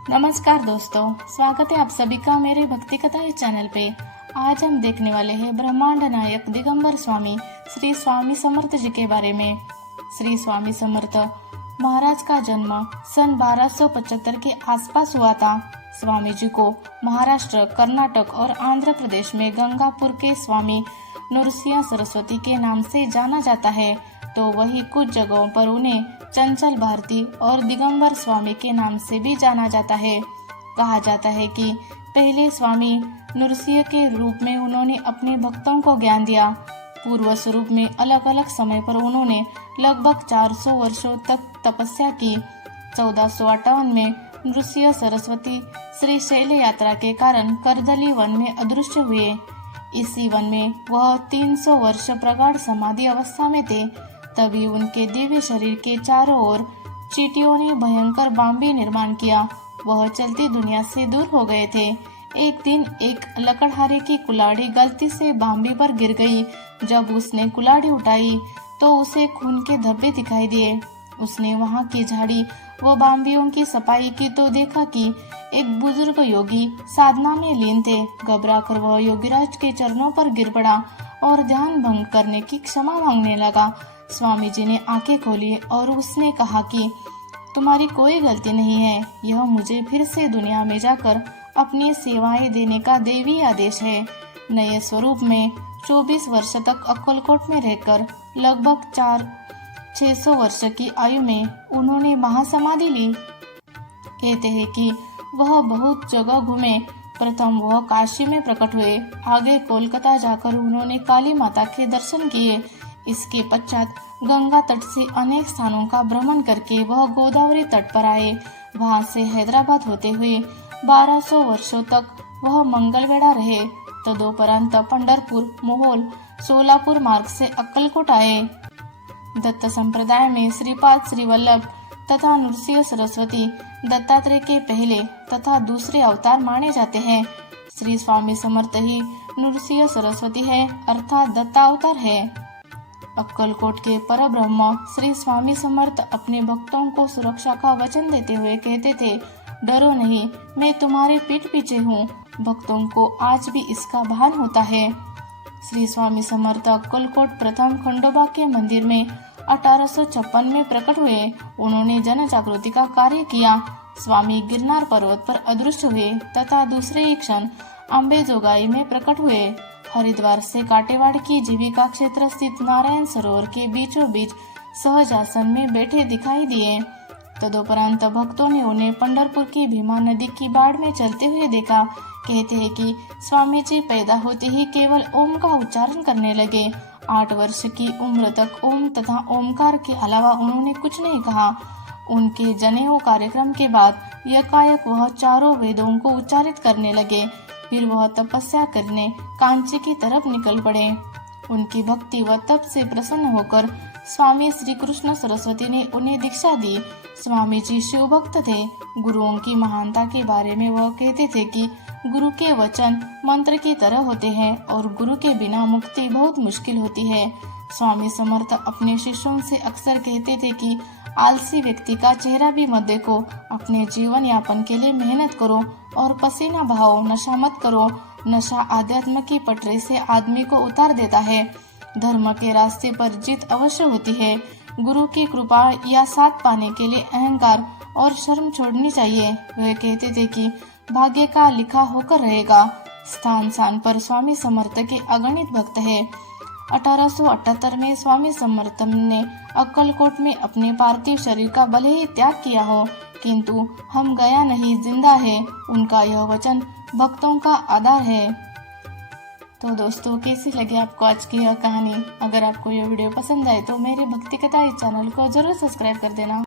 नमस्कार दोस्तों, स्वागत है आप सभी का मेरे भक्ति कथा इस चैनल पे। आज हम देखने वाले हैं ब्रह्मांड नायक दिगंबर स्वामी श्री स्वामी समर्थ जी के बारे में। श्री स्वामी समर्थ महाराज का जन्म सन 1275 के आसपास हुआ था। स्वामी जी को महाराष्ट्र, कर्नाटक और आंध्र प्रदेश में गंगापुर के स्वामी नृसिंह सरस्वती के नाम से जाना जाता है, तो वही कुछ जगहों पर उन्हें चंचल भारती और दिगंबर स्वामी के नाम से भी जाना जाता है। कहा जाता है कि पहले स्वामी नृसिंह के रूप में उन्होंने अपने भक्तों को ज्ञान दिया। पूर्व स्वरूप में अलग अलग समय पर उन्होंने लगभग 400 वर्षों तक तपस्या की। 1458 में नृसिंह सरस्वती श्री शैल यात्रा के कारण करदली वन में अदृश्य हुए। इसी वन में वह 300 वर्ष प्रगाढ़ समाधि अवस्था में थे। तभी उनके दिव्य शरीर के चारों ओर चींटियों ने भयंकर बाम्बी निर्माण किया। वह चलती दुनिया से दूर हो गए थे। एक दिन एक लकड़हारे की कुल्हाड़ी गलती से बाम्बी पर गिर गई। जब उसने कुल्हाड़ी उठाई तो उसे खून के धब्बे दिखाई दिए। उसने वहां की झाड़ी व बाम्बियों की सफाई की तो देखा कि एक बुजुर्ग योगी साधना में लीन थे। घबराकर वह योगीराज के चरणों पर गिर पड़ा और ध्यान भंग करने की क्षमा मांगने लगा। स्वामी जी ने आंखें खोली और उसने कहा कि तुम्हारी कोई गलती नहीं है, यह मुझे फिर से दुनिया में जाकर अपनी सेवाएं देने का देवी आदेश है। नए स्वरूप में 24 वर्ष तक अक्कलकोट में रहकर लगभग 600 वर्ष की आयु में उन्होंने महासमाधि ली। कहते हैं कि वह बहुत जगह घूमे। प्रथम वह काशी में प्रकट हुए, आगे कोलकाता जाकर उन्होंने काली माता के दर्शन किए। इसके पश्चात गंगा तट से अनेक स्थानों का भ्रमण करके वह गोदावरी तट पर आए। वहां से हैदराबाद होते हुए 1200 वर्षों तक वह मंगलवेढ़ा रहे। तदोपरांत पंढरपुर, मोहोल, सोलापुर मार्ग से अक्कलकोट आए। दत्त संप्रदाय में श्रीपाद श्रीवल्लभ तथा नृसिंह सरस्वती दत्तात्रेय के पहले तथा दूसरे अवतार माने जाते हैं। श्री स्वामी समर्थ ही नृसिंह सरस्वती है, अर्थात दत्तावतार है। अक्कलकोट के परब्रह्म श्री स्वामी समर्थ अपने भक्तों को सुरक्षा का वचन देते हुए कहते थे, डरो नहीं, मैं तुम्हारे पीठ पीछे हूँ। भक्तों को आज भी इसका भान होता है। श्री स्वामी समर्थ अक्कलकोट प्रथम खंडोबा के मंदिर में 1856 में प्रकट हुए। उन्होंने जन जागृति का कार्य किया। स्वामी गिरनार पर्वत पर अदृश्य हुए तथा दूसरे ही क्षण अम्बेजोगाई में प्रकट हुए। हरिद्वार से काटेवाड़ की जीविका क्षेत्र स्थित नारायण सरोवर के बीचों बीच सहज आसन में बैठे दिखाई दिए। तदोपरांत भक्तों ने उन्हें पंढरपुर की भीमा नदी की बाढ़ में चलते हुए देखा। कहते हैं कि स्वामी जी पैदा होते ही केवल ओम का उच्चारण करने लगे। 8 वर्ष की उम्र तक ओम तथा ओमकार के अलावा उन्होंने कुछ नहीं कहा। उनके जनेऊ कार्यक्रम के बाद यकायक वह चारों वेदों को उच्चारित करने लगे। फिर वह तपस्या करने कांची की तरफ निकल पड़े। उनकी भक्ति व तप से प्रसन्न होकर स्वामी श्री कृष्ण सरस्वती ने उन्हें दीक्षा दी। स्वामी जी शिव भक्त थे। गुरुओं की महानता के बारे में वह कहते थे कि गुरु के वचन मंत्र की तरह होते हैं और गुरु के बिना मुक्ति बहुत मुश्किल होती है। स्वामी समर्थ अपने शिष्यों से अक्सर कहते थे कि आलसी व्यक्ति का चेहरा भी मत देखो, अपने जीवन यापन के लिए मेहनत करो और पसीना बहाओ, नशा मत करो। नशा आध्यात्म की पटरी से आदमी को उतार देता है। धर्म के रास्ते पर जीत अवश्य होती है। गुरु की कृपा या साथ पाने के लिए अहंकार और शर्म छोड़नी चाहिए। वे कहते थे कि भाग्य का लिखा होकर रहेगा। स्थान स्थान पर स्वामी समर्थ के अगणित भक्त है। 1878 में स्वामी समर्थ ने अक्कलकोट में अपने पार्थिव शरीर का भले ही त्याग किया हो, किंतु हम गया नहीं, जिंदा है। उनका यह वचन भक्तों का आधार है। तो दोस्तों, कैसी लगी आपको आज की यह कहानी? अगर आपको यह वीडियो पसंद आए तो मेरे भक्ति कथा इस चैनल को जरूर सब्सक्राइब कर देना।